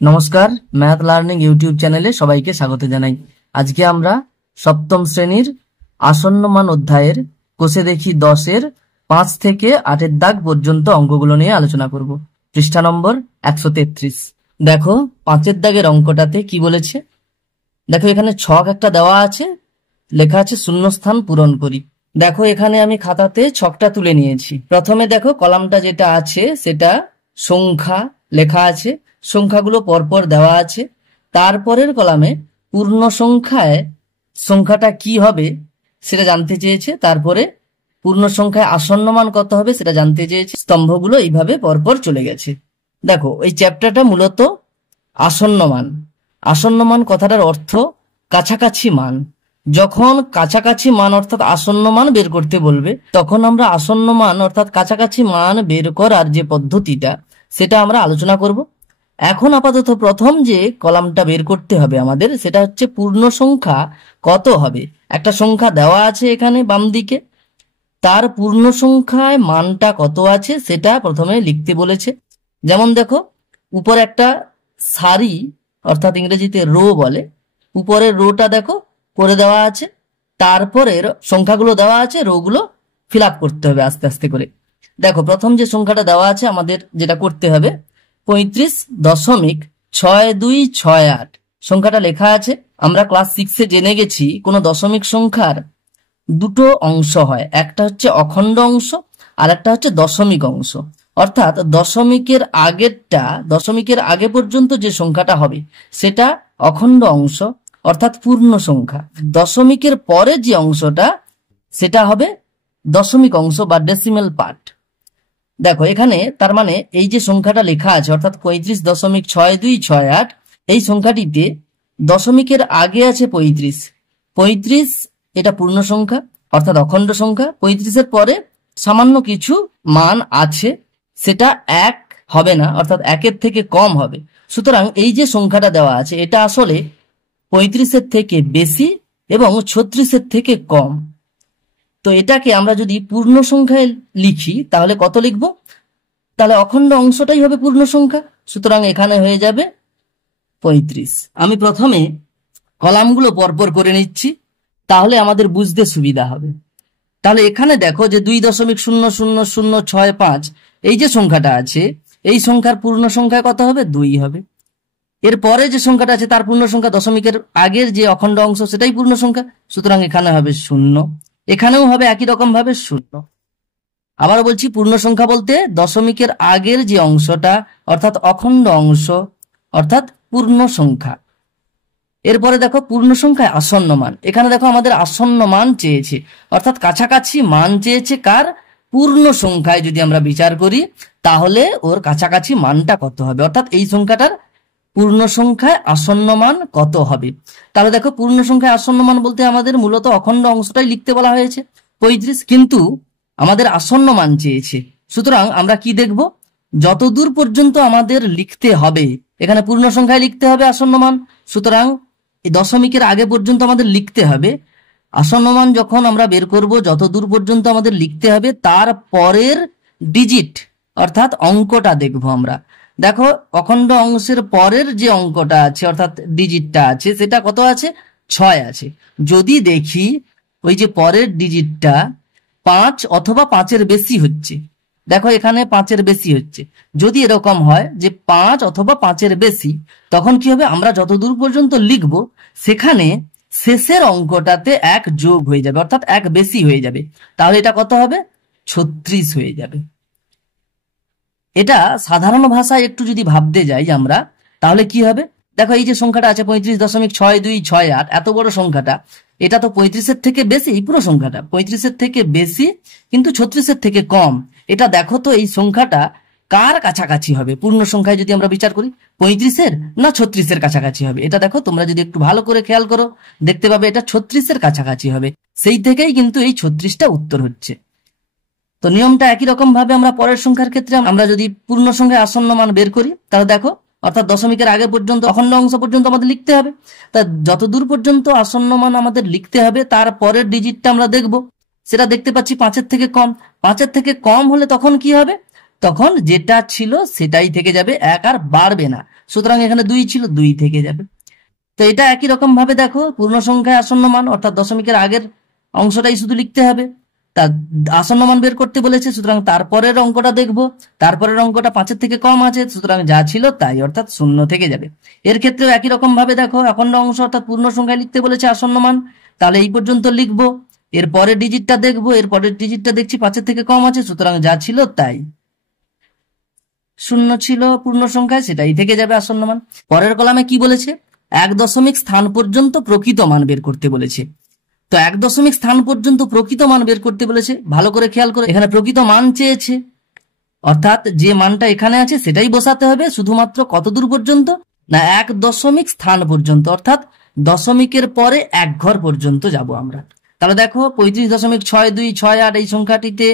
নমস্কার, math learning YouTube চ্যানেলে সবাইকে স্বাগত জানাই। আজকে আমরা সপ্তম শ্রেণীর আসন্ন মান অধ্যায়ের কোষে দেখি 10-এর 5 থেকে 8-এর দাগ পর্যন্ত অঙ্কগুলো নিয়ে আলোচনা করব। পৃষ্ঠা নম্বর 133। দেখো 5-এর দাগের অঙ্কটাতে কি বলেছে। দেখো এখানে ছক একটা দেওয়া আছে, লেখা আছে শূন্যস্থান পূরণ করি। দেখো এখানে আমি খাতাতে ছকটা তুলে নিয়েছি। প্রথমে দেখো কলামটা যেটা আছে সেটা সংখ্যা লেখা আছে, সংখ্যাগুলো পরপর দেওয়া আছে। তারপরের কলামে পূর্ণ সংখ্যায় সংখ্যাটা কি হবে সেটা জানতে চেয়েছে। তারপরে পূর্ণ সংখ্যায় আসন্ন মান কত হবে সেটা জানতে চেয়েছে। স্তম্ভগুলো এইভাবে পরপর চলে গেছে। দেখো এই চ্যাপ্টারটা মূলত আসন্ন মান। আসন্ন মান কথাটার অর্থ কাছাকাছি মান। যখন কাছাকাছি মান অর্থাৎ আসন্ন মান বের করতে বলবে, তখন আমরা আসন্ন মান অর্থাৎ কাছাকাছি মান বের করার যে পদ্ধতিটা সেটা আমরা আলোচনা করব। এখন আপাতত প্রথম যে কলামটা বের করতে হবে আমাদের, সেটা হচ্ছে পূর্ণ সংখ্যা কত হবে। একটা সংখ্যা দেওয়া আছে এখানে বাম দিকে, তার পূর্ণ সংখ্যায় মানটা কত আছে সেটা প্রথমে লিখতে বলেছে। যেমন দেখো উপর একটা সারি অর্থাৎ ইংরেজিতে রো বলে, উপরের রোটা দেখো করে দেওয়া আছে, তারপরের সংখ্যাগুলো দেওয়া আছে, রোগুলো ফিল আপ করতে হবে আস্তে আস্তে করে। দেখো প্রথম যে সংখ্যাটা দেওয়া আছে আমাদের যেটা করতে হবে 35.6268 সংখ্যাটা লেখা আছে। আমরা ক্লাস 6-এ জেনে গেছি কোনো দশমিক সংখ্যার দুটো অংশ হয়, একটা হচ্ছে অখণ্ড অংশ আর একটা হচ্ছে দশমিক অংশ। অর্থাৎ দশমিকের আগেরটা, দশমিকের আগে পর্যন্ত যে সংখ্যাটা হবে সেটা অখণ্ড অংশ অর্থাৎ পূর্ণ সংখ্যা। দশমিকের পরে যে অংশটা সেটা হবে দশমিক অংশ বা ডেসিমেল পার্ট। দেখো এখানে তার মানে এই যে সংখ্যাটা লেখা আছে অর্থাৎ 35.6268 এই সংখ্যাটিতে দশমিকের আগে আছে 35। 35 এটা পূর্ণ সংখ্যা অর্থাৎ অখণ্ড সংখ্যা। 35-এর পরে সামান্য কিছু মান আছে, সেটা এক হবে না অর্থাৎ একের থেকে কম হবে। সুতরাং এই যে সংখ্যাটা দেওয়া আছে এটা আসলে 35-এর থেকে বেশি এবং 36-এর থেকে কম। তো এটাকে আমরা যদি পূর্ণ সংখ্যায় লিখি তাহলে কত লিখব? তাহলে অখণ্ড অংশটাই হবে পূর্ণ সংখ্যা, সুতরাং এখানে হয়ে যাবে 35। আমি প্রথমে কলামগুলো পরপর করে নিচ্ছি, তাহলে আমাদের বুঝতে সুবিধা হবে। তাহলে এখানে দেখো যে 2.00065 এই যে সংখ্যাটা আছে এই সংখ্যার পূর্ণ সংখ্যায় কত হবে? 2 হবে। এরপরে যে সংখ্যাটা আছে তার পূর্ণ সংখ্যা দশমিকের আগের যে অখণ্ড অংশ সেটাই পূর্ণ সংখ্যা, সুতরাং এখানে হবে 0। এখানেও হবে একই রকম ভাবে 0। আবার বলছি পূর্ণ সংখ্যা বলতে দশমিকের আগের যে অংশটা অর্থাৎ অখণ্ড অংশ অর্থাৎ পূর্ণ সংখ্যা। এরপরে দেখো পূর্ণ সংখ্যায় আসন্ন মান। এখানে দেখো আমাদের আসন্ন মান চেয়েছে অর্থাৎ কাছাকাছি মান চেয়েছে কার? পূর্ণ সংখ্যায় যদি আমরা বিচার করি তাহলে ওর কাছাকাছি মানটা কত হবে, অর্থাৎ এই সংখ্যাটার পূর্ণ সংখ্যায় আসন্ন মান কত হবে। তাহলে দেখো পূর্ণ সংখ্যায় আসন্ন মান বলতে আমাদের মূলত অখণ্ড অংশটাই লিখতে বলা হয়েছে 35, কিন্তু আমাদের আসন্ন মান চেয়েছে। সুতরাং আমরা কি দেখব? যতদূর পর্যন্ত আমাদের লিখতে হবে এখানে পূর্ণ সংখ্যায় লিখতে হবে আসন্ন মান, সুতরাং এই দশমিকের আগে পর্যন্ত আমাদের লিখতে হবে। আসন্ন মান যখন আমরা বের করব যতদূর পর্যন্ত আমাদের লিখতে হবে তার পরের ডিজিট অর্থাৎ অঙ্কটা দেখব আমরা। দেখো অখণ্ড অংশের পরের যে অঙ্কটা আছে অর্থাৎ ডিজিটটা আছে সেটা কত আছে? 6 আছে। যদি দেখি ওই যে পরের ডিজিটটা 5 অথবা 5-এর বেশি হচ্ছে, দেখো এখানে 5-এর বেশি হচ্ছে, যদি এরকম হয় যে 5 অথবা 5-এর বেশি তখন কি হবে? আমরা যতদূর পর্যন্ত লিখব সেখানে শেষের অঙ্কটাতে 1 যোগ হয়ে যাবে অর্থাৎ 1 বেশি হয়ে যাবে। তাহলে এটা কত হবে? 36 হয়ে যাবে। এটা সাধারণ ভাষায় একটু যদি ভাবতে যাই আমরা তাহলে কি হবে? দেখো এই যে সংখ্যাটা আছে 35.6268 এত বড় সংখ্যাটা, এটা তো 35-এর থেকে বেশি। এই পুরো সংখ্যাটা 35-এর থেকে বেশি কিন্তু 36-এর থেকে কম। এটা দেখো তো এই সংখ্যাটা কার কাছাকাছি হবে পূর্ণ সংখ্যায় যদি আমরা বিচার করি? 35-এর না 36-এর কাছাকাছি হবে? এটা দেখো তোমরা যদি একটু ভালো করে খেয়াল করো দেখতে পাবে এটা 36-এর কাছাকাছি হবে। সেই থেকেই কিন্তু এই 36টা উত্তর হচ্ছে। তো নিয়মটা একই রকম ভাবে আমরা পরের সংখ্যার ক্ষেত্রে আমরা যদি পূর্ণ সংখ্যায় আসন্ন মান বের করি তাহলে দেখো অর্থাৎ দশমিকের আগে পর্যন্ত অখণ্ড অংশ পর্যন্ত আমাদের লিখতে হবে। তা যতদূর পর্যন্ত আসন্ন মান আমাদের লিখতে হবে তার পরের ডিজিটটা আমরা দেখব, সেটা দেখতে পাচ্ছি 5-এর থেকে কম। 5-এর থেকে কম হলে তখন কি হবে? তখন যেটা ছিল সেটাই থেকে যাবে, এক আর বাড়বে না। সুতরাং এখানে 2 ছিল, 2 থেকে যাবে। তো এটা একই রকম ভাবে দেখো পূর্ণ সংখ্যায় আসন্ন মান অর্থাৎ দশমিকের আগের অংশটাই শুধু লিখতে হবে। তা আসন্ন মান বের করতে বলেছে, সুতরাং তারপরের অঙ্কটা দেখবো। তারপরের অঙ্কটা 5-এর থেকে কম আছে, সুতরাং যা ছিল তাই অর্থাৎ 0 থেকে যাবে। এর ক্ষেত্রেও একই রকম ভাবে দেখো অখণ্ড অংশ অর্থাৎ পূর্ণ সংখ্যায় লিখতে বলেছে আসন্ন মান, তাহলে এই পর্যন্ত লিখবো। এর পরের ডিজিটটা দেখবো, এর পরের ডিজিটটা দেখছি 5-এর থেকে কম আছে, সুতরাং যা ছিল তাই। 0 ছিল পূর্ণ সংখ্যায়, সেটাই থেকে যাবে আসন্ন মান। পরের কলামে কি বলেছে, 1 দশমিক স্থান পর্যন্ত প্রকৃত মান বের করতে বলেছে। তো 1 দশমিক স্থান পর্যন্ত প্রকৃত মান বের করতে বলেছে, ভালো করে খেয়াল করে, এখানে প্রকৃত মান চেয়েছে, অর্থাৎ যে মানটা এখানে আছে সেটাই বসাতে হবে। শুধুমাত্র কত দূর পর্যন্ত না, 1 দশমিক স্থান পর্যন্ত, অর্থাৎ দশমিকের পরে 1 ঘর পর্যন্ত যাব আমরা। তাহলে দেখো 35.6268 এই সংখ্যাটিতে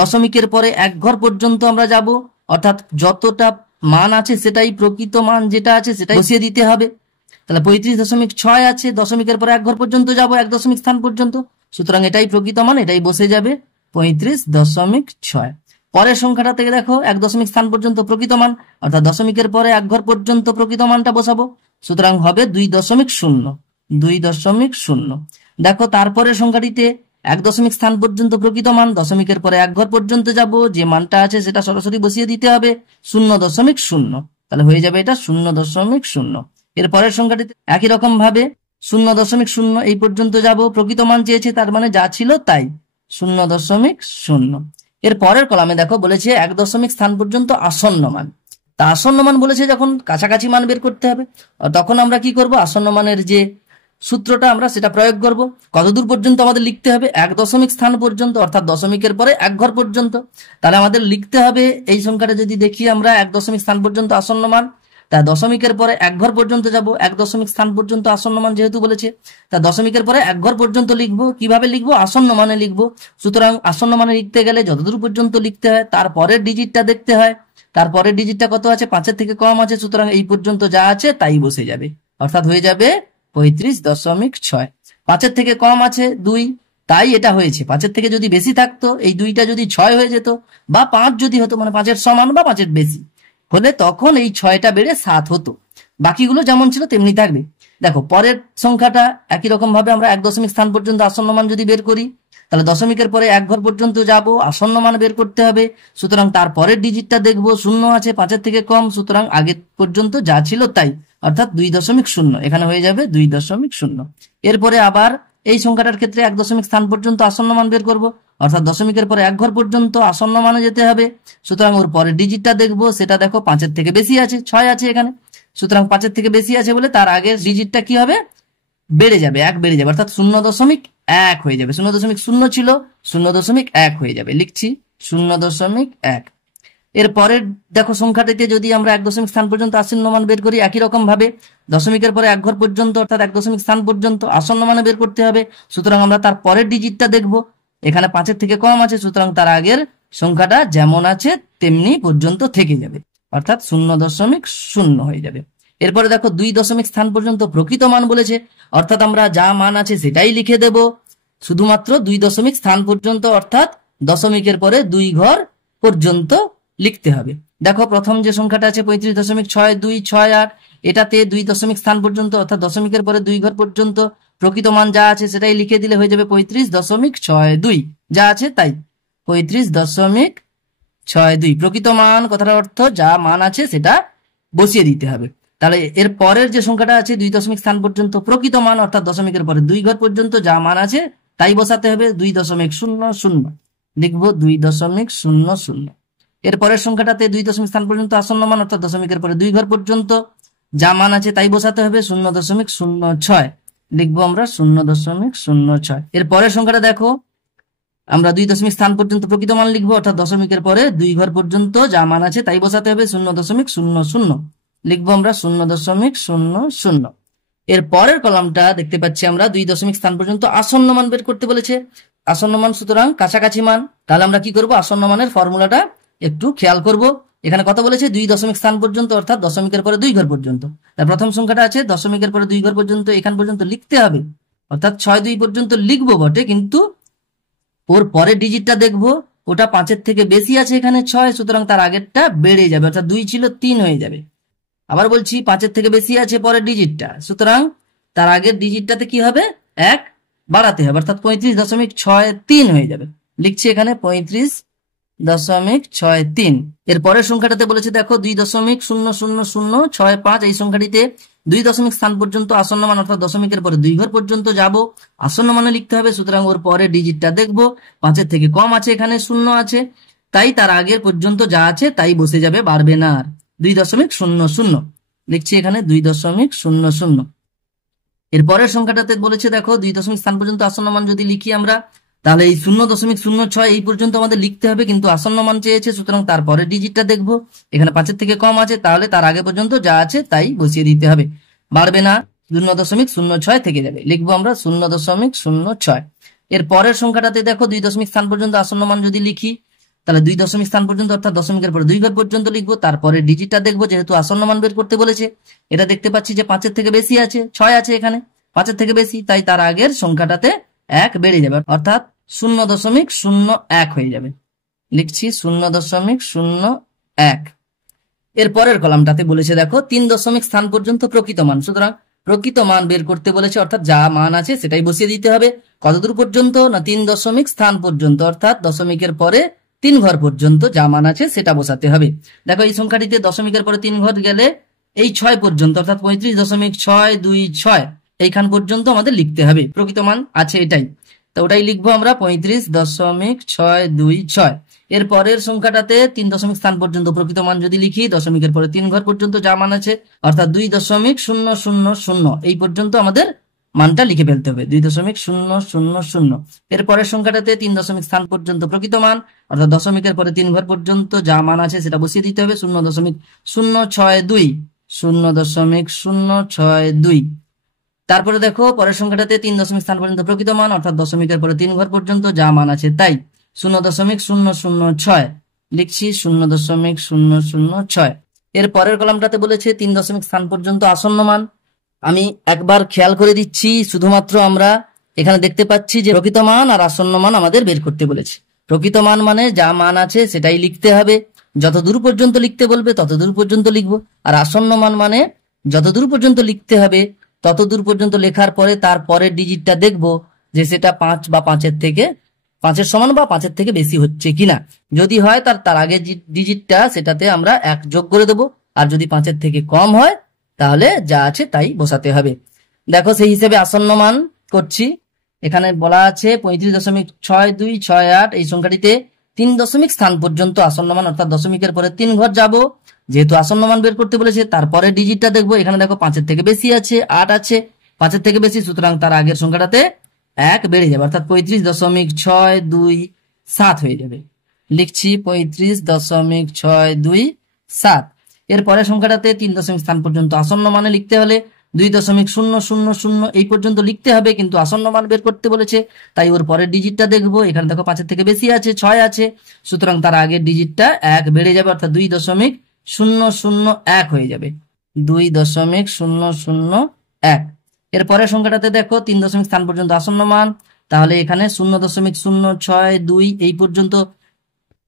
দশমিকের পরে 1 ঘর পর্যন্ত আমরা যাব, অর্থাৎ যতটা মান আছে সেটাই প্রকৃত মান যেটা আছে সেটাই বসিয়ে দিতে হবে। তাহলে 35.6 আছে, দশমিকের পরে 1 ঘর পর্যন্ত যাব 1 দশমিক স্থান পর্যন্ত, সুতরাং এটাই প্রকৃত মান, এটাই বসে যাবে 35.6। পরের সংখ্যাটা থেকে দেখো 1 দশমিক স্থান পর্যন্ত প্রকৃত মান, অর্থাৎ দশমিকের পরে 1 ঘর পর্যন্ত প্রকৃত মানটা বসাবো, সুতরাং হবে 2.0 2.0। দেখো তারপরের সংখ্যাটিতে 1 দশমিক স্থান পর্যন্ত প্রকৃত মান, দশমিকের পরে 1 ঘর পর্যন্ত যাব, যে মানটা আছে সেটা সরাসরি বসিয়ে দিতে হবে 0.0, তাহলে হয়ে যাবে এটা 0.0। এর পরের সংখ্যাটিতে একই রকম ভাবে 0.0 এই পর্যন্ত যাব, প্রকৃত মান চেয়েছে, তার মানে যা ছিল তাই 0.0। এর পরের কলামে দেখো বলেছে 1 দশমিক স্থান পর্যন্ত আসন্ন মান। তা আসন্ন মান বলেছে যখন কাছাকাছি মান বের করতে হবে, তখন আমরা কি করব, আসন্ন মানের যে সূত্রটা আমরা সেটা প্রয়োগ করব। কতদূর পর্যন্ত আমাদের লিখতে হবে, 1 দশমিক স্থান পর্যন্ত, অর্থাৎ দশমিকের পরে 1 ঘর পর্যন্ত। তাহলে আমাদের লিখতে হবে এই সংখ্যাটা যদি দেখি আমরা 1 দশমিক স্থান পর্যন্ত আসন্ন মান, তা দশমিকের পরে 1 ঘর পর্যন্ত যাব, 1 দশমিক স্থান পর্যন্ত আসন্ন মান যেহেতু বলেছে, তা দশমিকের পরে 1 ঘর পর্যন্ত লিখবো। কিভাবে লিখবো, আসন্ন মানে লিখবো। সুতরাং আসন্ন মানে লিখতে গেলে যতদূর পর্যন্ত লিখতে হয় তারপরের ডিজিটটা দেখতে হয়, তারপরের ডিজিটটা কত আছে, 5-এর থেকে কম আছে, সুতরাং এই পর্যন্ত যা আছে তাই বসে যাবে, অর্থাৎ হয়ে যাবে 35.6। 5-এর থেকে কম আছে 2, তাই এটা হয়েছে। 5-এর থেকে যদি বেশি থাকতো, এই 2টা যদি 6 হয়ে যেত, বা 5 যদি হতো, মানে 5-এর সমান বা 5-এর বেশি হলে, তখন এই 6টা বেড়ে 7 হতো, বাকিগুলো যেমন ছিল তেমনি থাকবে। দেখো পরের সংখ্যাটা একই রকম ভাবে আমরা 1 দশমিক স্থান পর্যন্ত আসন্ন মান যদি বের করি, তাহলে দশমিকের পরে 1 ঘর পর্যন্ত যাব, আসন্ন মান বের করতে হবে, সুতরাং তার পরের ডিজিটটা দেখবো, 0 আছে, 5-এর থেকে কম, সুতরাং আগে পর্যন্ত যা ছিল তাই, অর্থাৎ 2.0, এখানে হয়ে যাবে 2.0। এরপরে আবার এই সংখ্যাটার ক্ষেত্রে 1 দশমিক স্থান পর্যন্ত আসন্ন মান বের করব, অর্থাৎ দশমিকের পরে 1 ঘর পর্যন্ত আসন্ন মানে যেতে হবে, সুতরাং ওর পরের ডিজিটটা দেখবো, সেটা দেখো 5-এর থেকে বেশি আছে, 6 আছে এখানে, সুতরাং 5-এর থেকে বেশি আছে বলে তার আগের ডিজিটটা কি হবে, বেড়ে যাবে, 1 বেড়ে যাবে, অর্থাৎ 0.1 হয়ে যাবে। 0.0 ছিল 0.1 হয়ে যাবে, লিখছি 0.1। এর পরের দেখো সংখ্যাটিতে যদি আমরা 1 দশমিক স্থান পর্যন্ত আসন্ন মান বের করি, একই রকম ভাবে দশমিকের পরে 1 ঘর পর্যন্ত, অর্থাৎ 1 দশমিক স্থান পর্যন্ত আসন্ন মানে বের করতে হবে, সুতরাং আমরা তার পরের ডিজিটটা দেখব, এখানে 5-এর থেকে কম আছে, সুতরাং তার আগের সংখ্যাটা যেমন আছে তেমনি পর্যন্ত থেকে যাবে, অর্থাৎ 0.0 হয়ে যাবে। এরপরে দেখো 2 দশমিক স্থান পর্যন্ত প্রকৃত মান বলেছে, অর্থাৎ আমরা যা মান আছে সেটাই লিখে দেব, শুধুমাত্র 2 দশমিক স্থান পর্যন্ত, অর্থাৎ দশমিকের পরে 2 ঘর পর্যন্ত লিখতে হবে। দেখো প্রথম যে সংখ্যাটা আছে 35.6268, এটাতে 2 দশমিক স্থান পর্যন্ত, অর্থাৎ দশমিকের পরে 2 ঘর পর্যন্ত প্রকৃত মান যা আছে সেটাই লিখে দিলে হয়ে যাবে 35.62, যা আছে তাই 35.62 প্রকৃত মান, কথার অর্থ যা মান আছে সেটা বসিয়ে দিতে হবে। তাহলে এর পরের যে সংখ্যাটা আছে 2 দশমিক স্থান পর্যন্ত প্রকৃত মান, অর্থাৎ দশমিকের পরে 2 ঘর পর্যন্ত যা মান আছে তাই বসাতে হবে, 2.00 লিখবো 2.00। এর পরের সংখ্যাটাতে 2 দশমিক স্থান পর্যন্ত আসন্ন মান, অর্থাৎ দশমিকের পরে 2 ঘর পর্যন্ত যা মান আছে তাই বসাতে হবে, 0.06 লিখবো আমরা 0.06। এর পরের সংখ্যাটা দেখো আমরা 2 দশমিক স্থান পর্যন্ত প্রকৃত মান লিখবো, অর্থাৎ দশমিকের পরে 2 ঘর পর্যন্ত যা মান আছে তাই বসাতে হবে, 0.00 লিখবো আমরা 0.00। এর পরের কলামটা দেখতে পাচ্ছি আমরা 2 দশমিক স্থান পর্যন্ত আসন্ন মান বের করতে বলেছে, আসন্ন মান সুতরাং কাছাকাছি মান। তাহলে আমরা কি করব, আসন্ন মানের ফর্মুলাটা একটু খেয়াল করব। এখানে কথা বলেছে 2 দশমিক স্থান পর্যন্ত, অর্থাৎ দশমিকের পরে 2 ঘর পর্যন্ত। তার প্রথম সংখ্যাটা আছে দশমিকের পরে 2 ঘর পর্যন্ত, এখান পর্যন্ত লিখতে হবে, অর্থাৎ 6 2 পর্যন্ত লিখবো বটে, কিন্তু ওর পরের ডিজিটটা দেখবো ওটা 5-এর থেকে বেশি আছে, এখানে 6, সুতরাং তার আগেরটা বেড়ে যাবে, অর্থাৎ 2 ছিল 3 হয়ে যাবে। আবার বলছি 5-এর থেকে বেশি আছে পরের ডিজিটটা, সুতরাং তার আগের ডিজিটটাতে কি হবে, 1 বাড়াতে হবে, অর্থাৎ 35.63 হয়ে যাবে। লিখছি এখানে 35.63। এর পরের সংখ্যাটাতে বলেছে দেখো 2.00065, এই সংখ্যাটিতে 2 দশমিক স্থান পর্যন্ত আসন্ন মান, অর্থাৎ দশমিকের পরে 2 ঘর পর্যন্ত যাব, আসন্ন মানে লিখতে হবে। সুতরাং ওর পরে ডিজিটটা দেখবো, 5-এর থেকে কম আছে, এখানে 0 আছে, তাই তার আগের পর্যন্ত যা আছে তাই বসে যাবে, বাড়বে না আর। 2.00 লিখছি এখানে 2.00। এর পরের সংখ্যাটাতে বলেছে দেখো 2 দশমিক স্থান পর্যন্ত আসন্ন মান যদি লিখি আমরা, তাহলে এই 0.06 এই পর্যন্ত আমাদের লিখতে হবে, কিন্তু আসন্ন মান চেয়েছে, সুতরাং তারপরে ডিজিটটা দেখবো, এখানে 5-এর থেকে কম আছে, তাহলে তার আগে পর্যন্ত যা আছে তাই বসিয়ে দিতে হবে, বাড়বে না, 0.06 থেকে যাবে, লিখবো আমরা 0.06। এর পরের সংখ্যাটাতে দেখো 2 দশমিক স্থান পর্যন্ত আসন্ন মান যদি লিখি, তাহলে 2 দশমিক স্থান পর্যন্ত, অর্থাৎ দশমিকের পরে 2 ঘর পর্যন্ত লিখবো, তারপরে ডিজিটটা দেখবো, যেহেতু আসন্ন মান বের করতে বলেছে। এটা দেখতে পাচ্ছি যে 5-এর থেকে বেশি আছে, 6 আছে এখানে, 5-এর থেকে বেশি, তাই তার আগের সংখ্যাটাতে 1 বেড়ে যাবে, অর্থাৎ 0.01 হয়ে যাবে। লিখছি 0.01। এর পরের কলামটাতে বলেছে দেখো 3 দশমিক স্থান পর্যন্ত প্রকৃত মান, সুতরাং প্রকৃত মান বের করতে বলেছে, অর্থাৎ যা মান আছে সেটাই বসিয়ে দিতে হবে। কতদূর পর্যন্ত না 3 দশমিক স্থান পর্যন্ত, অর্থাৎ দশমিকের পরে 3 ঘর পর্যন্ত যা মান আছে সেটা বসাতে হবে। দেখো এই সংখ্যাটিতে দশমিকের পরে 3 ঘর গেলে এই 6 পর্যন্ত, অর্থাৎ 35.626 এইখান পর্যন্ত আমাদের লিখতে হবে, প্রকৃত মান আছে এটাই, তো ওটাই লিখবো আমরা 35.626। এর পরের সংখ্যাটাতে 3 দশমিক স্থান পর্যন্ত প্রকৃত মান যদি লিখি, দশমিকের পরে 3 ঘর পর্যন্ত যা মান আছে, অর্থাৎ 2.000 এই পর্যন্ত আমাদের মানটা লিখে ফেলতে হবে, 2.000। এর পরের সংখ্যাটাতে 3 দশমিক স্থান পর্যন্ত প্রকৃত মান, অর্থাৎ দশমিকের পরে 3 ঘর পর্যন্ত যা মান আছে সেটা বসিয়ে দিতে হবে, 0.062। 0.062। তারপরে দেখো পরের সংখ্যাটাতে 3 দশমিক স্থান পর্যন্ত প্রকৃত মান, অর্থাৎ দশমিকের পরে 3 ঘর পর্যন্ত যা মান আছে তাই, 0.006 লিখছি 0.006। এর পরের কলামটাতে বলেছে 3 দশমিক স্থান পর্যন্ত আসন্ন মান। আমি একবার খেয়াল করে দিচ্ছি, শুধুমাত্র আমরা এখানে দেখতে পাচ্ছি যে প্রকৃত মান আর আসন্ন মান আমাদের বের করতে বলেছে। প্রকৃত মান মানে যা মান আছে সেটাই লিখতে হবে, যতদূর পর্যন্ত লিখতে বলবে ততদূর পর্যন্ত লিখবো, আর আসন্ন মান মানে যতদূর পর্যন্ত লিখতে হবে ততদূর পর্যন্ত লেখার পরে তার পরের ডিজিটটা দেখবো যে সেটা 5 বা 5-এর সমান বা 5-এর থেকে বেশি হচ্ছে কিনা, যদি হয় তার আগের ডিজিটটা সেটাতে আমরা 1 যোগ করে দেবো, আর যদি 5-এর থেকে কম হয় তাহলে যা আছে তাই বসাতে হবে। দেখো সেই হিসেবে আসন্ন মান করছি, এখানে বলা আছে 35.6268 এই সংখ্যাটিতে 3 দশমিক স্থান পর্যন্ত আসন্ন মান, অর্থাৎ দশমিকের পরে 3 ঘর যাব, যেহেতু আসন্ন মান বের করতে বলেছে তারপরে ডিজিটটা দেখবো, এখানে দেখো 5-এর থেকে বেশি আছে, 8 আছে, 5-এর থেকে বেশি, সুতরাং তার আগের সংখ্যাটাতে 1 বেড়ে যাবে, অর্থাৎ 35.627 হয়ে যাবে। লিখছি 35.627। এর পরের সংখ্যাটাতে 3 দশমিক স্থান পর্যন্ত আসন্ন মানে লিখতে হলে 2.000 এই পর্যন্ত লিখতে হবে, কিন্তু আসন্ন মান বের করতে বলেছে তাই ওর পরের ডিজিটটা দেখবো, এখানে দেখো 5-এর থেকে বেশি আছে, 6 আছে, সুতরাং তার আগের ডিজিটটা 1 বেড়ে যাবে, অর্থাৎ 2.001 হয়ে যাবে, 2.001। এর পরের সংখ্যাটাতে দেখো 3 দশমিক স্থান পর্যন্ত আসন্ন মান, তাহলে এখানে 0.062 এই পর্যন্ত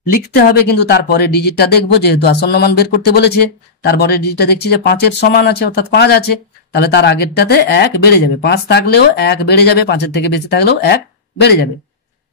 লিখতে হবে, কিন্তু তারপরে ডিজিটটা দেখবো, যেহেতু আসন্ন মান বের করতে বলেছে তারপরে ডিজিটটা দেখছি যে 5-এর সমান আছে, অর্থাৎ 5 আছে, তাহলে তার আগেরটাতে 1 বেড়ে যাবে, 5 থাকলেও 1 বেড়ে যাবে, 5-এর থেকে বেশি থাকলেও 1 বেড়ে যাবে,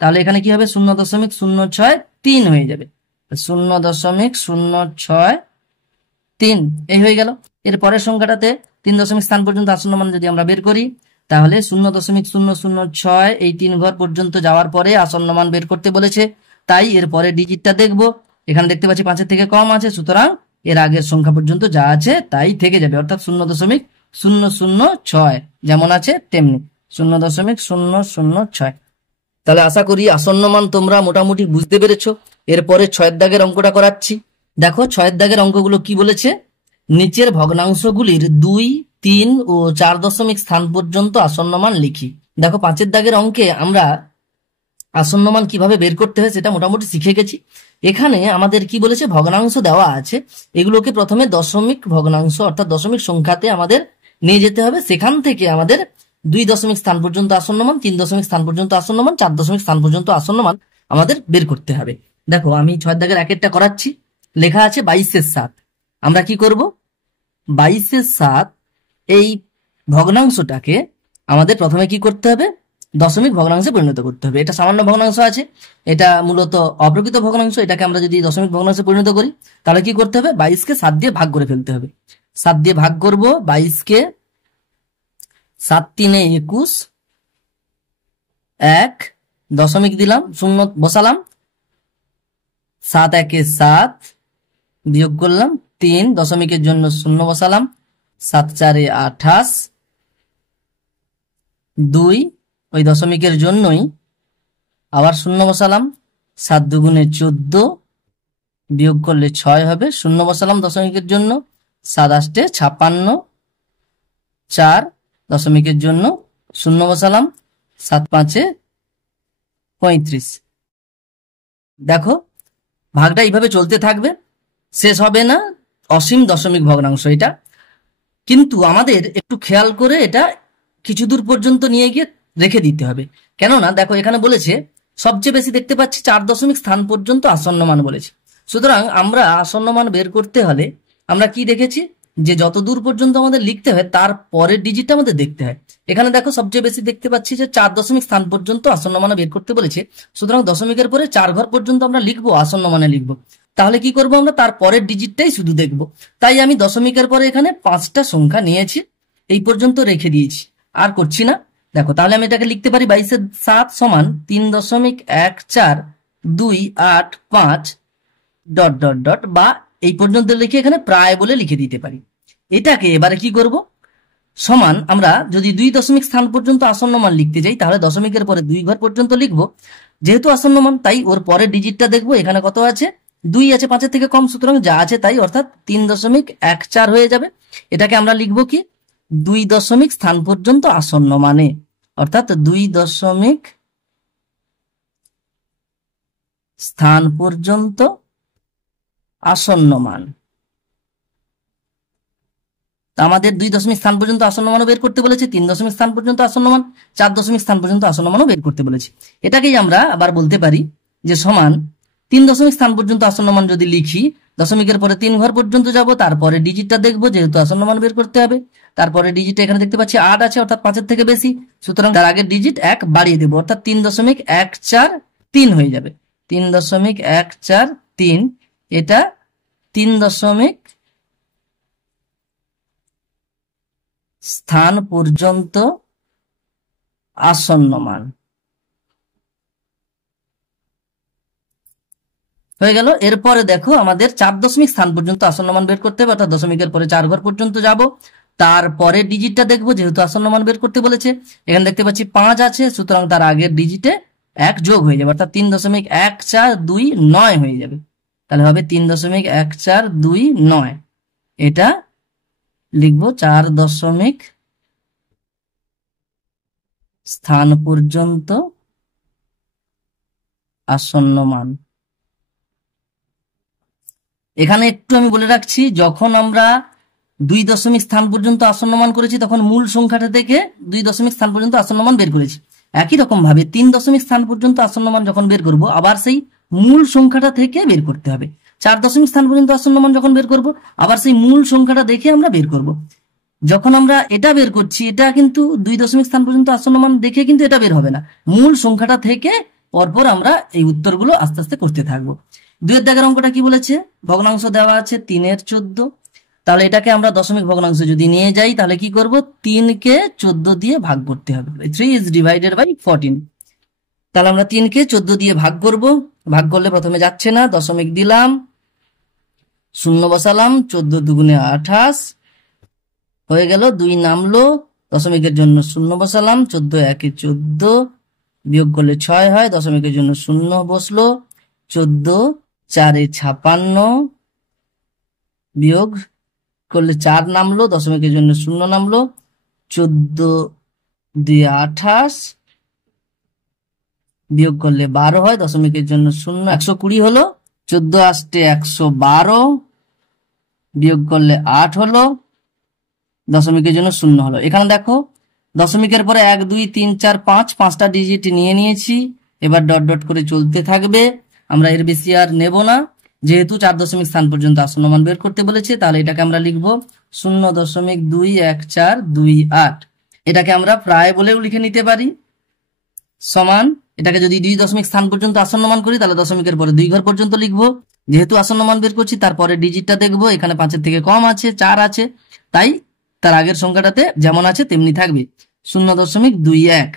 তাহলে এখানে কি হবে 0.063 হয়ে যাবে, 0.063 এই হয়ে গেল। এর পরের সংখ্যাটাতে 3 দশমিক স্থান পর্যন্ত আসন্ন মান যদি আমরা বের করি, তাহলে 0.006 এই 3 ঘর পর্যন্ত যাওয়ার পরে আসন্ন মান বের করতে বলেছে, তাই এর পরে ডিজিটটা দেখবো, এখানে দেখতে পাচ্ছি 5-এর থেকে কম আছে, সুতরাং এর আগের সংখ্যা পর্যন্ত যা আছে তাই থেকে যাবে, অর্থাৎ 0.006 যেমন আছে তেমনি 0.006। তাহলে আশা করি আসন্ন মান তোমরা মোটামুটি বুঝতে পেরেছো। এরপরে 6-এর দাগের অঙ্কটা করাচ্ছি। দেখো 6-এর দাগের অঙ্কগুলো কি বলেছে, নিচের ভগ্নাংশগুলির 2, 3 ও 4 দশমিক স্থান পর্যন্ত আসন্ন মান লিখি। দেখো 5-এর দাগের অঙ্কে আমরা আসন্ন মান কিভাবে বের করতে হয় সেটা মোটামুটি শিখে গেছি। এখানে আমাদের কি বলেছে, ভগ্নাংশ দেওয়া আছে, এগুলোকে প্রথমে দশমিক ভগ্নাংশ অর্থাৎ দশমিক সংখ্যাতে আমাদের নিয়ে যেতে হবে, সেখান থেকে আমাদের 2 দশমিক স্থান পর্যন্ত আসন্ন মান, 3 দশমিক স্থান পর্যন্ত আসন্ন মান, 4 দশমিক স্থান পর্যন্ত আসন্ন মান আমাদের বের করতে হবে। দেখো আমি 6 দাগের একেরটা করাচ্ছি। লেখা আছে 22/7। আমরা কি করব, 22/7 এই ভগ্নাংশটাকে আমাদের প্রথমে কি করতে হবে, দশমিক ভগ্নাংশে পরিণত করতে হবে। এটা সামান্য ভগ্নাংশ আছে, এটা মূলত অপ্রকৃত ভগ্নাংশ। এটাকে আমরা যদি দশমিক ভগ্নাংশে পরিণত করি তাহলে কি করতে হবে, 22কে 7 দিয়ে ভাগ করে ফেলতে হবে। 7 দিয়ে ভাগ করব, 22কে 7 3 21, 1 দশমিক দিলাম, শূন্য বসালাম, 7 1 7, বিয়োগ করলাম 3, দশমিকের জন্য শূন্য বসালাম, 7 4 28, 2 ওই দশমিকের জন্যই আবার শূন্য বসালাম, 7 2 14, বিয়োগ করলে 6 হবে, শূন্য বসালাম দশমিকের জন্য, 7 8 56, 4 দশমিকের জন্য শূন্য বসালাম, 7 5 35। দেখো ভাগটা এইভাবে চলতে থাকবে, শেষ হবে না, অসীম দশমিক ভগ্নাংশ এটা। কিন্তু আমাদের একটু খেয়াল করে এটা কিছু দূর পর্যন্ত নিয়ে গিয়ে রেখে দিতে হবে। কেননা দেখো এখানে বলেছে সবচেয়ে বেশি দেখতে পাচ্ছি 4 দশমিক স্থান পর্যন্ত আসন্ন মান বলেছে। সুতরাং আমরা আসন্ন মান বের করতে হলে আমরা কি দেখেছি, যে যত দূর পর্যন্ত আমাদের লিখতে হয় তার পরের ডিজিটটা আমাদের দেখতে হয়। এখানে দেখো সবচেয়ে বেশি দেখতে পাচ্ছি যে 4 দশমিক স্থান পর্যন্ত আসন্ন মান বের করতে বলেছে। সুতরাং দশমিকের পরে 4 ঘর পর্যন্ত আমরা লিখবো, আসন্ন মানে লিখবো। তাহলে কি করব, আমরা তার পরের ডিজিটটাই শুধু দেখব। তাই আমি দশমিকের পরে এখানে 5টা সংখ্যা নিয়েছি, এই পর্যন্ত রেখে দিয়েছি, আর করছি না। দেখো তাহলে আমি এটাকে লিখতে পারি 22/7 সমান 3.14285 ডট ডট ডট, বা এই পর্যন্ত লিখে এখানে প্রায় বলে লিখে দিতে পারি। এটাকে এবারে কি করব, সমান আমরা যদি 2 দশমিক স্থান পর্যন্ত আসন্ন মান লিখতে যাই তাহলে দশমিকের পরে 2 ঘর পর্যন্ত লিখবো। যেহেতু আসন্ন মান তাই ওর পরের ডিজিটটা দেখবো, এখানে কত আছে, 2 আছে, 5-এর থেকে কম, সুতরাং যা আছে তাই, অর্থাৎ 3.14 হয়ে যাবে। এটাকে আমরা লিখবো কি, 2 দশমিক স্থান পর্যন্ত আসন্ন মানে, অর্থাৎ 2 দশমিক স্থান পর্যন্ত আসন্ন মান। আমাদের 2 দশমিক স্থান পর্যন্ত আসন্ন মানও বের করতে বলেছে, 3 দশমিক স্থান পর্যন্ত আসন্ন মান, 4 দশমিক স্থান পর্যন্ত আসন্ন মানও বের করতে বলেছে। এটাকেই আমরা আবার বলতে পারি যে সমান 3 দশমিক স্থান পর্যন্ত আসন্ন মান যদি লিখি, দশমিকের পরে 3 ঘর পর্যন্ত যাব, তারপরে ডিজিটটা দেখবো, যেহেতু আসন্ন মান বের করতে হবে। তারপরে ডিজিট এখানে দেখতে পাচ্ছি 8 আছে, অর্থাৎ 5-এর থেকে বেশি, সুতরাং তার আগের ডিজিট 1 বাড়িয়ে দেবো, অর্থাৎ 3.143 হয়ে যাবে। 3.143, এটা 3 দশমিক স্থান পর্যন্ত আসন্ন মান হয়ে গেল। এরপরে দেখো আমাদের 4 দশমিক স্থান পর্যন্ত আসন্ন মান বের করতে হবে, অর্থাৎ দশমিকের পরে 4 ঘর পর্যন্ত যাব, তারপরে ডিজিটটা দেখবো, যেহেতু আসন্ন মান বের করতে বলেছে। এখানে দেখতে পাচ্ছি 5 আছে, সুতরাং তার আগের ডিজিটে 1 যোগ হয়ে যাবে, অর্থাৎ 3.1429 হয়ে যাবে। তাহলে হবে 3.1429, এটা লিখবো 4 দশমিক স্থান পর্যন্ত আসন্ন মান। এখানে একটু আমি বলে রাখছি, যখন আমরা 2 দশমিক স্থান পর্যন্ত আসন্ন মান করেছি তখন মূল সংখ্যাটা থেকে 2 দশমিক স্থান পর্যন্ত আসন্ন মান বের করেছি। একই রকম ভাবে 3 দশমিক স্থান পর্যন্ত আসন্ন মান যখন বের করব, আবার সেই মূল সংখ্যাটা থেকে বের করতে হবে। 4 দশমিক স্থান পর্যন্ত আসন্ন মান যখন বের করব, আবার সেই মূল সংখ্যাটা দেখে আমরা বের করব। যখন আমরা এটা বের করছি, এটা কিন্তু 2 দশমিক স্থান পর্যন্ত আসন্ন মান দেখে কিন্তু এটা বের হবে না, মূল সংখ্যাটা থেকে পরপর আমরা এই উত্তরগুলো আস্তে আস্তে করতে থাকবো। 2-এর দাগের অঙ্কটা কি বলেছে, ভগ্নাংশ দেওয়া আছে 3/14, তাহলে এটাকে আমরা দশমিক ভগ্নাংশ যদি নিয়ে যাই তাহলে কি করব, 3কে 14 দিয়ে ভাগ করতে হবে। 3 is divided by 14। তাহলে আমরা 3কে 14 দিয়ে ভাগ করব। ভাগ করলে প্রথমে যাচ্ছে না, দশমিক দিলাম, শূন্য বসালাম, 14 2 28 হয়ে গেল, 2 নামলো, দশমিকের জন্য শূন্য বসালাম, 14 1 14, বিয়োগ করলে 6 হয়, দশমিকের জন্য শূন্য বসলো, 14 4 56, বিয়োগ করলে 4 নামলো, দশমিকের জন্য শূন্য নামলো, 14 2 28, বিয়োগ করলে 12 হয়, দশমিকের জন্য শূন্য, 120 হলো, 14 8 112, বিয়োগ করলে 8 হলো, দশমিকের জন্য শূন্য হলো। এখানে দেখো দশমিকের পরে 1 2 3 4 5, 5টা ডিজিট নিয়ে নিয়েছি, এবার ডট ডট করে চলতে থাকবে। আমরা এর বেশি আর নেব না, যেহেতু 4 দশমিক স্থান পর্যন্ত আসন্ন মান বের করতে বলেছে, তাহলে এটাকে আমরা লিখবো 0.21428। এটাকে আমরা প্রায় বলেও লিখে নিতে পারি, সমান এটাকে যদি 2 দশমিক স্থান পর্যন্ত আসন্ন মান করি তাহলে দশমিকের পরে 2 ঘর পর্যন্ত লিখবো। যেহেতু আসন্ন মান বের করছি তারপরে ডিজিটটা দেখবো, এখানে 5-এর থেকে কম আছে, 4 আছে, তাই তার আগের সংখ্যাটাতে যেমন আছে তেমনি থাকবে 0.21।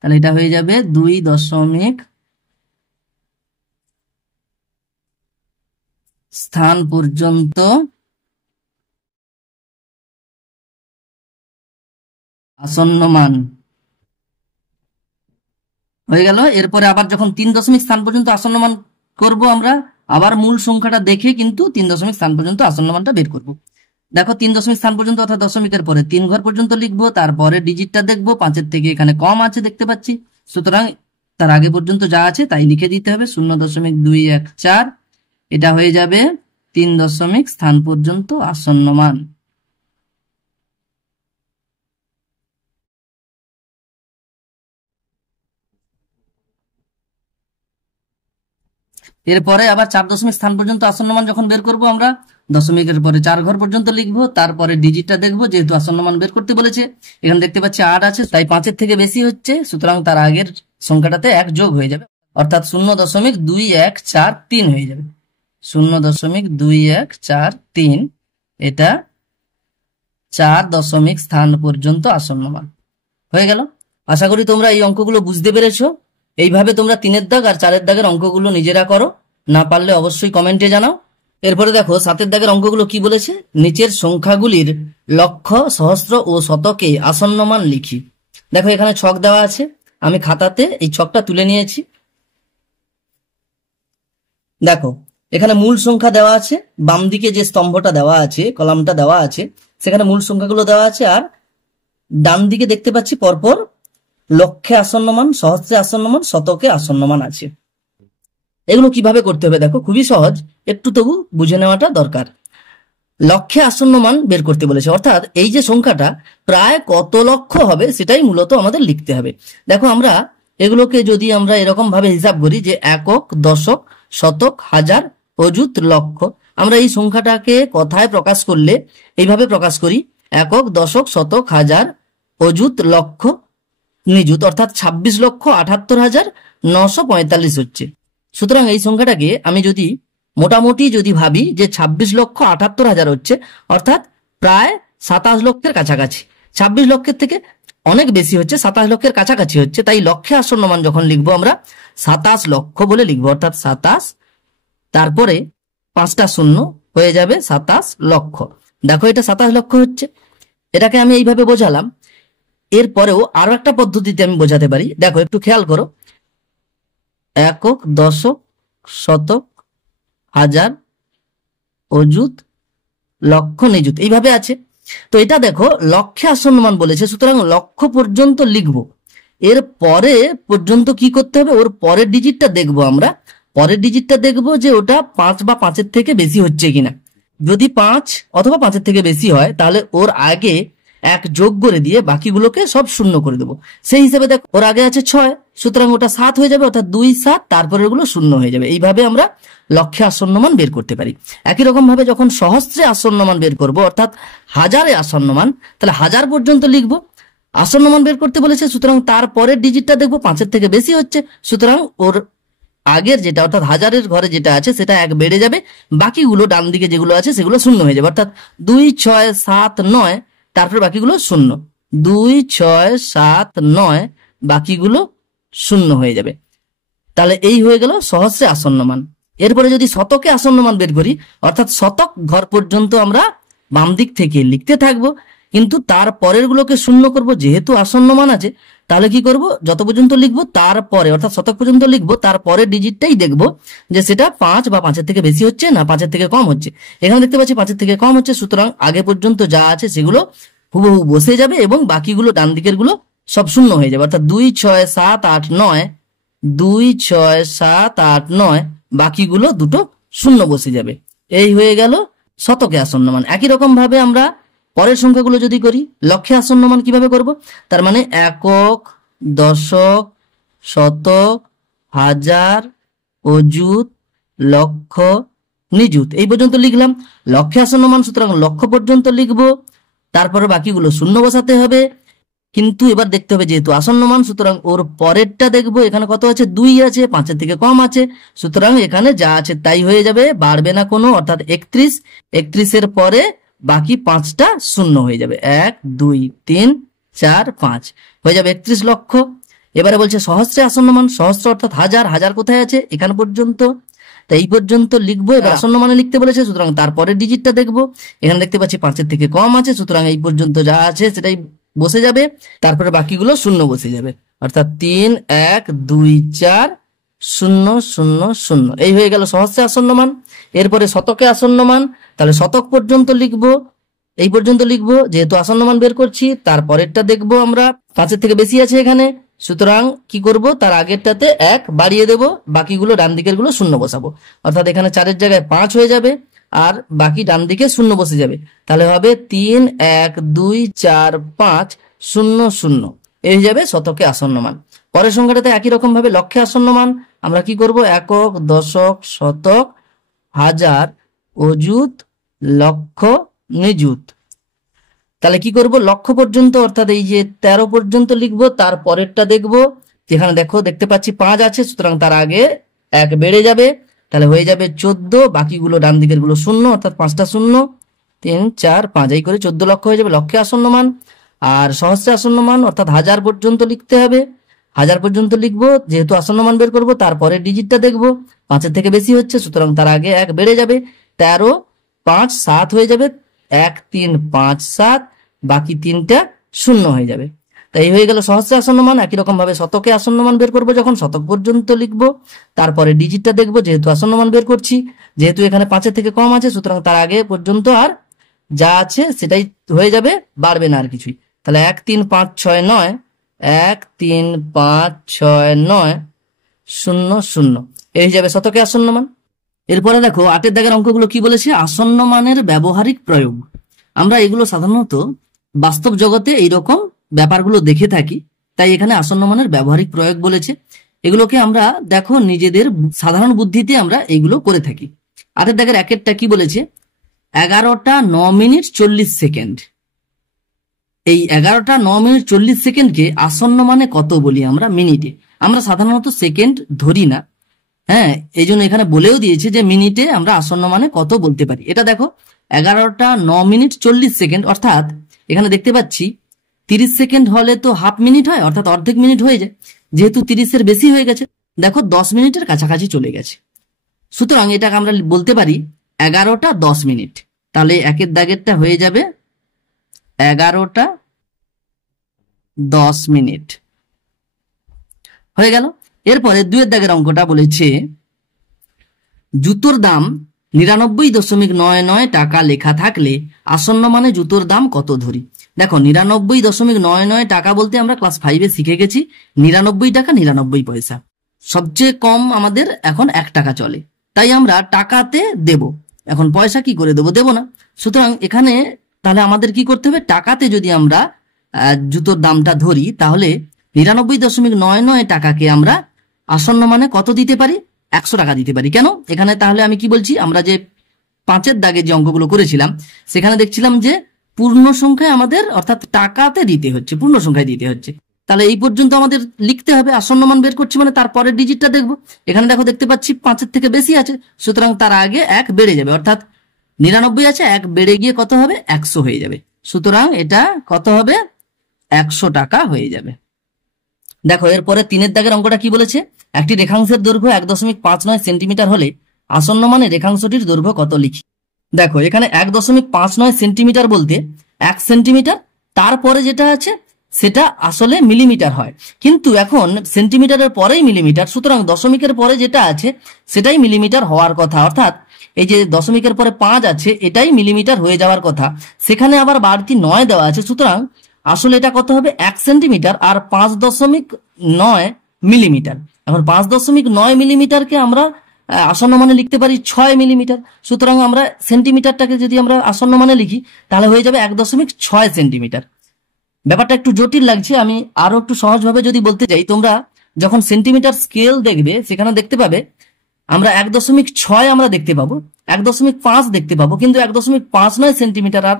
তাহলে এটা হয়ে যাবে 2 দশমিক স্থান পর্যন্ত আসন্ন মান হয়ে গেল। এরপরে আবার যখন 3 দশমিক স্থান পর্যন্ত আসন্ন মান করবো আমরা, আবার মূল সংখ্যাটা দেখে কিন্তু 3 দশমিক স্থান পর্যন্ত আসন্ন মানটা বের করব। দেখো 3 দশমিক স্থান পর্যন্ত অর্থাৎ দশমিকের পরে 3 ঘর পর্যন্ত লিখবো, তারপরে ডিজিটটা দেখবো, 5-এর থেকে এখানে কম আছে দেখতে পাচ্ছি, সুতরাং তার আগে পর্যন্ত যা আছে তাই লিখে দিতে হবে 0.214। এটা হয়ে যাবে 3 দশমিক স্থান পর্যন্ত আসন্ন মান। এরপরে আবার 4 দশমিক স্থান পর্যন্ত আসন্ন মান যখন বের করব আমরা, দশমিকের পরে 4 ঘর পর্যন্ত লিখবো, তারপরে ডিজিটটা দেখবো, যেহেতু আসন্ন মান বের করতে বলেছে, এখানে দেখতে পাচ্ছি 8 আছে, তাই 5-এর থেকে বেশি হচ্ছে, সুতরাং তার আগের সংখ্যাটাতে 1 যোগ হয়ে যাবে, অর্থাৎ 0.2143 হয়ে যাবে। 0.2143, এটা 4 দশমিক স্থান পর্যন্ত আসন্ন মান হয়ে গেল। আশা করি তোমরা এই অঙ্কগুলো বুঝতে পেরেছো। এইভাবে তোমরা 3-এর দাগ আর 4-এর দাগের অঙ্কগুলো নিজেরা করো, না পারলে অবশ্যই কমেন্টে জানাও। এরপরে দেখো 7-এর দাগের অঙ্কগুলো কি বলেছে, নিচের সংখ্যাগুলির লক্ষ, সহস্র ও শতকে আসন্ন মান লিখি। দেখো এখানে ছক দেওয়া আছে, আমি খাতাতে এই ছকটা তুলে নিয়েছি। দেখো এখানে মূল সংখ্যা দেওয়া আছে, বাম দিকে যে স্তম্ভটা দেওয়া আছে, কলামটা দেওয়া আছে, সেখানে মূল সংখ্যাগুলো দেওয়া আছে, আর ডান দিকে দেখতে পাচ্ছি পরপর লক্ষে আসন্ন মান, সহস্রে আসন্ন মান, শতকে আসন্ন মান আছে। এগুলো কিভাবে করতে হবে দেখো, খুবই সহজ, একটু তবু বুঝে নেওয়াটা দরকার। লক্ষে আসন্ন মান বের করতে বলেছে, অর্থাৎ এই যে সংখ্যাটা প্রায় কত লক্ষ হবে সেটাই মূলত আমাদের লিখতে হবে। দেখো আমরা এগুলোকে যদি আমরা এরকম ভাবে হিসাব করি যে একক, দশক, শতক, হাজার, অযুত, লক্ষ, আমরা এই সংখ্যাটাকে কথায় প্রকাশ করলে এইভাবে প্রকাশ করি, একক, দশক, শতক, হাজার, অযুত, লক্ষ, নিযুত, অর্থাৎ 26,78,945 হচ্ছে। সুতরাং এই সংখ্যাটাকে আমি যদি মোটামুটি যদি ভাবি যে 26,78,000 হচ্ছে, অর্থাৎ প্রায় 27 লক্ষের কাছাকাছি, 26 লক্ষের থেকে অনেক বেশি হচ্ছে, 27 লক্ষের কাছাকাছি হচ্ছে, তাই লক্ষে আসন্ন মান যখন লিখবো আমরা 27 লক্ষ বলে লিখবো, অর্থাৎ 27 তারপরে 5টা শূন্য হয়ে যাবে 27 লক্ষ। দেখো এটা 27 লক্ষ হচ্ছে, এটাকে আমি এইভাবে বোঝালাম। এরপরেও আরো একটা পদ্ধতিতে আমি বোঝাতে পারি, দেখো একটু খেয়াল করো, একক, দশক, শতক, হাজার, অযুত, লক্ষ, নিযুত, এইভাবে আছে। তো এটা দেখো লক্ষে আসন্ন মান বলেছে, সুতরাং লক্ষ পর্যন্ত লিখবো। এর পরে পর্যন্ত কি করতে হবে, ওর পরের ডিজিটটা দেখবো আমরা, পরের ডিজিটটা দেখবো যে ওটা 5 বা 5-এর থেকে বেশি হচ্ছে কিনা। যদি 5 অথবা 5-এর থেকে বেশি হয় তাহলে ওর আগে 1 যোগ করে দিয়ে বাকিগুলোকে সব শূন্য করে দেবো। সেই হিসেবে দেখো ওর আগে আছে 6, সুতরাং ওটা 7 হয়ে যাবে, অর্থাৎ 2 7, তারপরে ওগুলো শূন্য হয়ে যাবে। এইভাবে আমরা লক্ষে আসন্ন মান বের করতে পারি। একই রকম ভাবে যখন সহস্রে আসন্ন মান বের করব, অর্থাৎ হাজারে আসন্ন মান, তাহলে 1000 পর্যন্ত লিখবো। আসন্ন মান বের করতে বলেছে, সুতরাং তার পরের ডিজিটটা দেখবো 5-এর থেকে বেশি হচ্ছে, সুতরাং ওর আগের যেটা অর্থাৎ হাজারের ঘরে যেটা আছে সেটা 1 বেড়ে যাবে, বাকিগুলো ডান দিকে যেগুলো আছে সেগুলো শূন্য হয়ে যাবে, অর্থাৎ 2 6 7 9, তারপর বাকিগুলো শূন্য, 2 6 7 9, বাকিগুলো শূন্য হয়ে যাবে। তাহলে এই হয়ে গেল সহস্রে আসন্ন মান। এরপরে যদি শতকে আসন্ন মান বের করি, অর্থাৎ শতক ঘর পর্যন্ত আমরা বাম দিক থেকে লিখতে থাকবো, কিন্তু তার পরের গুলোকে শূন্য করব, যেহেতু আসন্ন মান আছে। তাহলে কি করব, যত পর্যন্ত লিখবো তারপরে অর্থাৎ শতক পর্যন্ত লিখবো, তারপরে ডিজিটটাই দেখবো যে সেটা 5 বা 5-এর থেকে বেশি হচ্ছে না 5-এর থেকে কম হচ্ছে। এখানে দেখতে পাচ্ছি 5-এর থেকে কম হচ্ছে, সুতরাং আগে পর্যন্ত যা আছে সেগুলো হুবহু বসে যাবে এবং বাকিগুলো ডান দিকের গুলো সব শূন্য হয়ে যাবে, অর্থাৎ 2 6 7 8 9, 2 6 7 8 9, বাকিগুলো দুটো শূন্য বসে যাবে। এই হয়ে গেল শতকে আসন্ন মান। একই রকম ভাবে আমরা পরের সংখ্যাগুলো যদি করি, লক্ষে আসন্ন মান কিভাবে করব, তার মানে একক, দশক, শতক, হাজার, অযুত, লক্ষ, নিযুত, এই পর্যন্ত লিখলাম। লক্ষে আসন্ন মান, সুতরাং লক্ষ পর্যন্ত লিখবো, তারপরে বাকিগুলো শূন্য বসাতে হবে। কিন্তু এবার দেখতে হবে যেহেতু আসন্ন মান, সুতরাং ওর পরেরটা দেখবো। এখানে কত আছে? 2 আছে, 5-এর থেকে কম আছে, সুতরাং এখানে যা আছে তাই হয়ে যাবে, বাড়বে না কোনো, অর্থাৎ 31। 31-এর পরে বাকি 5টা শূন্য হয়ে যাবে, 1 2 3 4 5 হয়ে যাবে 31 লক্ষ। এবারে বলছে সহস্রে আসন্ন মান, সহস্র অর্থাৎ হাজার, হাজার কোথায় আছে? এখানে পর্যন্ত, তাই এই পর্যন্ত লিখবো। এবার আসন্ন মানে লিখতে বলেছে, সুতরাং তারপরের ডিজিটটা দেখবো। এখানে দেখতে পাচ্ছি 5-এর থেকে কম আছে, সুতরাং এই পর্যন্ত যা আছে সেটাই বসে যাবে, তারপরে বাকিগুলো শূন্য বসে যাবে, অর্থাৎ 3 1 2 4 0 0 0, এই হয়ে গেল সহস্রে আসন্ন মান। এরপরে শতকে আসন্ন মান, তাহলে শতক পর্যন্ত লিখবো, এই পর্যন্ত লিখবো, যেহেতু আসন্ন মান বের করছি। তারপরেরটা দেখবো আমরা, 5-এর থেকে বেশি আছে এখানে, সুতরাং কি করব, তার আগেরটাতে 1 বাড়িয়ে দেব, বাকিগুলো ডান দিকের গুলো শূন্য বসাবো, অর্থাৎ এখানে 4-এর জায়গায় 5 হয়ে যাবে, আর বাকি ডান দিকে শূন্য বসে যাবে, তাহলে হবে 3 1 2 4 5 0 0, এই হয়ে যাবে শতকে আসন্ন মান। পরের সংখ্যাটাতে একই রকম ভাবে লক্ষে আসন্ন মান আমরা কি করব, একক, দশক, শতক, হাজার, অযুত, লক্ষ, নিযুত। তাহলে কি করব, লক্ষ পর্যন্ত অর্থাৎ এই যে 13 পর্যন্ত লিখবো, তার পরেরটা দেখবো। যেখানে দেখতে পাচ্ছি 5 আছে, সুতরাং তার আগে 1 বেড়ে যাবে, তাহলে হয়ে যাবে 14, বাকিগুলো ডান দিকের গুলো শূন্য, অর্থাৎ 5টা শূন্য, 3 4 5, এই করে 14 লক্ষ হয়ে যাবে লক্ষে আসন্ন মান। আর সহস্রে আসন্ন মান অর্থাৎ হাজার পর্যন্ত লিখতে হবে, হাজার পর্যন্ত লিখবো, যেহেতু আসন্ন মান বের করবো। তারপরে ডিজিটটা দেখবো, 5-এর থেকে বেশি হচ্ছে, সুতরাং তার আগে 1 বেড়ে যাবে, 13 5 7 হয়ে যাবে, 1 3 5 7, বাকি 3টা শূন্য হয়ে যাবে। তাই হয়ে গেল সহস্রে আসন্ন মান। একই রকম ভাবে শতকে আসন্ন মান বের করবো, যখন শতক পর্যন্ত লিখবো, তারপরে ডিজিটটা দেখবো, যেহেতু আসন্ন মান বের করছি, যেহেতু এখানে 5-এর থেকে কম আছে, সুতরাং তার আগে পর্যন্ত আর যা আছে সেটাই হয়ে যাবে, বাড়বে না আর কিছুই। তাহলে 1 3 5 6 9, 1 3 5 6 9 0 0, এই যাবে শতকে আসন্ন মান। এরপরে দেখো 8-এর দাগের অঙ্কগুলো কি বলেছে, আসন্ন মানের ব্যবহারিক প্রয়োগ। আমরা এগুলো সাধারণত বাস্তব জগতে এইরকম ব্যাপারগুলো দেখে থাকি, তাই এখানে আসন্ন মানের ব্যবহারিক প্রয়োগ বলেছে। এগুলোকে আমরা দেখো নিজেদের সাধারণ বুদ্ধিতে আমরা এইগুলো করে থাকি। 8-এর দাগের 1-এরটা কি বলেছে, 11টা 9 মিনিট 40 সেকেন্ড। এই 11টা 9 মিনিট 40 সেকেন্ডকে আসন্ন মানে কত বলি আমরা? মিনিটে। আমরা সাধারণত সেকেন্ড ধরি না, হ্যাঁ, এই জন্য এখানে বলেও দিয়েছে যে মিনিটে আমরা আসন্ন মানে কত বলতে পারি। এটা দেখো 11টা 9 মিনিট 40 সেকেন্ড, অর্থাৎ এখানে দেখতে পাচ্ছি 30 সেকেন্ড হলে তো হাফ মিনিট হয়, অর্থাৎ অর্ধেক মিনিট হয়ে যায়, যেহেতু 30-এর বেশি হয়ে গেছে, দেখো 10 মিনিটের কাছাকাছি চলে গেছে, সুতরাং এটাকে আমরা বলতে পারি 11টা 10 মিনিট। তাহলে 1-এর দাগেরটা হয়ে যাবে 11টা 10 মিনিট হয়ে গেল। এরপরে 2-এর দাগের অঙ্কটা বলেছে, জুতোর দাম 99.99 টাকা লেখা থাকলে আসন্ন মানে জুতোর দাম কত ধরি। দেখো 99.99 টাকা বলতে আমরা ক্লাস 5-এ শিখে গেছি 99 টাকা 99 পয়সা। সবচেয়ে কম আমাদের এখন 1 টাকা চলে, তাই আমরা টাকাতে দেব, এখন পয়সা কি করে দেবো? দেব না। সুতরাং এখানে তাহলে আমাদের কি করতে হবে, টাকাতে যদি আমরা জুতোর দামটা ধরি, তাহলে 99.99 টাকাকে আমরা আসন্ন মানে কত দিতে পারি? 100 টাকা দিতে পারি। কেন? এখানে তাহলে আমি কি বলছি, আমরা যে 5-এর দাগে যে অঙ্কগুলো করেছিলাম সেখানে দেখছিলাম যে পূর্ণ সংখ্যায় আমাদের, অর্থাৎ টাকাতে দিতে হচ্ছে, পূর্ণ সংখ্যায় দিতে হচ্ছে। তাহলে এই পর্যন্ত আমাদের লিখতে হবে, আসন্ন মান বের করছি মানে তারপরের ডিজিটটা দেখবো। এখানে দেখো দেখতে পাচ্ছি 5-এর থেকে বেশি আছে, সুতরাং তার আগে 1 বেড়ে যাবে, অর্থাৎ 99 আছে, 1 বেড়ে গিয়ে কত হবে? 100 হয়ে যাবে, সুতরাং এটা কত হবে? 100 টাকা হয়ে যাবে। দেখো এরপরে 3-এর দাগের অঙ্কটা কি বলেছে, একটি রেখাংশের দৈর্ঘ্য 1.59 সেন্টিমিটার হলে আসন্ন মানে রেখাংশটির দৈর্ঘ্য কত লিখি। দেখো এখানে 1.59 সেন্টিমিটার বলতে 1 সেন্টিমিটার, তারপরে যেটা আছে সেটা আসলে মিলিমিটার হয়, কিন্তু এখন সেন্টিমিটারের পরেই মিলিমিটার, সুতরাং দশমিকের পরে যেটা আছে সেটাই মিলিমিটার হওয়ার কথা, অর্থাৎ এই যে দশমিকের পরে 5 আছে এটাই মিলিমিটার হয়ে যাওয়ার কথা, সেখানে আবার বাড়তি 9 দেওয়া আছে, সুতরাং আসলে এটা কত হবে? 1 সেন্টিমিটার আর 5.9 মিলিমিটার। এখন 5.9 মিলিমিটারকে আমরা আসন্ন মানে লিখতে পারি 6 মিলিমিটার, সুতরাং আমরা সেন্টিমিটারটাকে যদি আমরা আসন্ন মানে লিখি তাহলে হয়ে যাবে 1.6 সেন্টিমিটার। ব্যাপারটা একটু জটিল লাগছে, আমি আরো একটু সহজভাবে যদি বলতে চাই, তোমরা যখন সেন্টিমিটার স্কেল দেখবে সেখানে দেখতে পাবে আমরা 1.6 আমরা দেখতে পাবো, 1.5 দেখতে পাবো, কিন্তু 1.5 সেন্টিমিটার আর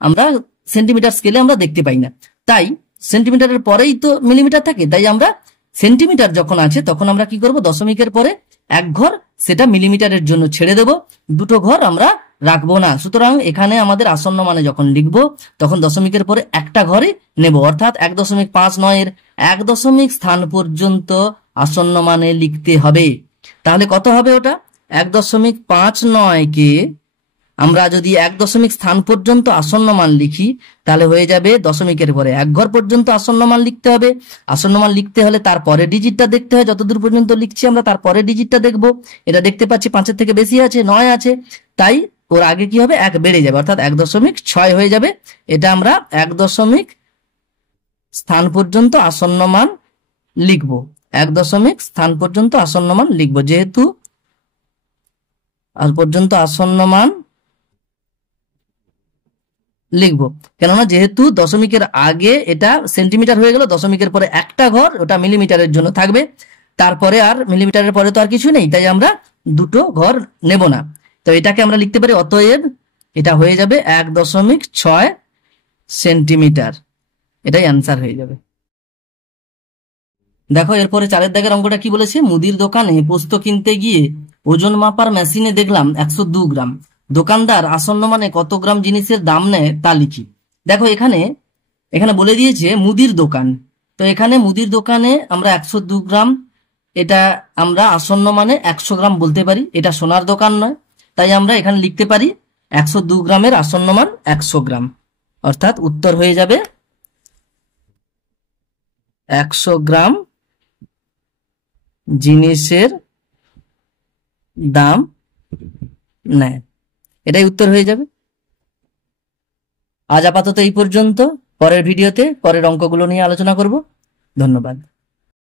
আমরা সেন্টিমিটার স্কেলে আমরা দেখতে পাই না। তাই সেন্টিমিটারের পরেই তো মিলিমিটার থাকে, তাই আমরা সেন্টিমিটার যখন আছে তখন আমরা কি করব, দশমিকের পরে এক ঘর সেটা মিলিমিটারের জন্য ছেড়ে দেব, দুটো ঘর আমরা রাখবো না। সুতরাং এখানে আমাদের আসন্ন মানে যখন লিখবো তখন দশমিকের পরে একটা ঘরে নেব, অর্থাৎ 1.59 এর 1 স্থান পর্যন্ত আসন্ন মানে লিখতে হবে। তাহলে কত হবে ওটা, 1.59 কে আমরা যদি 1 স্থান পর্যন্ত আসন্ন মান লিখি তাহলে হয়ে যাবে দশমিকের পরে এক ঘর পর্যন্ত আসন্ন মান লিখতে হবে। আসন্ন মান লিখতে হলে তারপরে ডিজিটটা দেখতে হয়, যতদূর পর্যন্ত লিখছি আমরা তারপরে ডিজিটটা দেখবো। এটা দেখতে পাচ্ছি 5-এর থেকে বেশি আছে, 9 আছে, তাই ওর আগে কি হবে, 1 বেড়ে যাবে, অর্থাৎ 1.6 হয়ে যাবে। এটা আমরা 1 স্থান পর্যন্ত আসন্ন মান লিখবো, 1 স্থান পর্যন্ত আসন্ন মান লিখবো, যেহেতু পর্যন্ত আসন্ন মান লিখবো, কেননা যেহেতু দশমিকের আগে এটা সেন্টিমিটার হয়ে গেল, দশমিকের পরে একটা ঘর ওটা মিলিমিটারের জন্য থাকবে, তারপরে আর মিলিমিটারের পরে তো আর কিছু নেই, তাই আমরা দুটো ঘর নেব না। তো এটাকে আমরা লিখতে পারি, অতএব এটা হয়ে যাবে 1.6 সেন্টিমিটার, এটাই অ্যান্সার হয়ে যাবে। দেখো এরপরে 4 দাগের অঙ্কটা কি বলেছে, মুদির দোকানে পোস্ত কিনতে গিয়ে ওজন মাপার মেশিনে দেখলাম 102 গ্রাম, দোকানদার আসন্ন মানে কত গ্রাম জিনিসের দাম নেয় তা লিখি। দেখো এখানে এখানে বলে দিয়েছে মুদির দোকান, তো এখানে মুদির দোকানে আমরা 102 গ্রাম, এটা আমরা আসন্ন মানে 100 গ্রাম বলতে পারি, এটা সোনার দোকান নয়, তাই আমরা এখানে লিখতে পারি 102 গ্রামের আসন্ন মান 100 গ্রাম, অর্থাৎ উত্তর হয়ে যাবে 100 গ্রাম জিনিসের দাম নেয়, এটাই উত্তর হয়ে যাবে। আজ আপাতত এই পর্যন্ত, পরের ভিডিওতে পরের অঙ্কগুলো নিয়ে আলোচনা করব। ধন্যবাদ।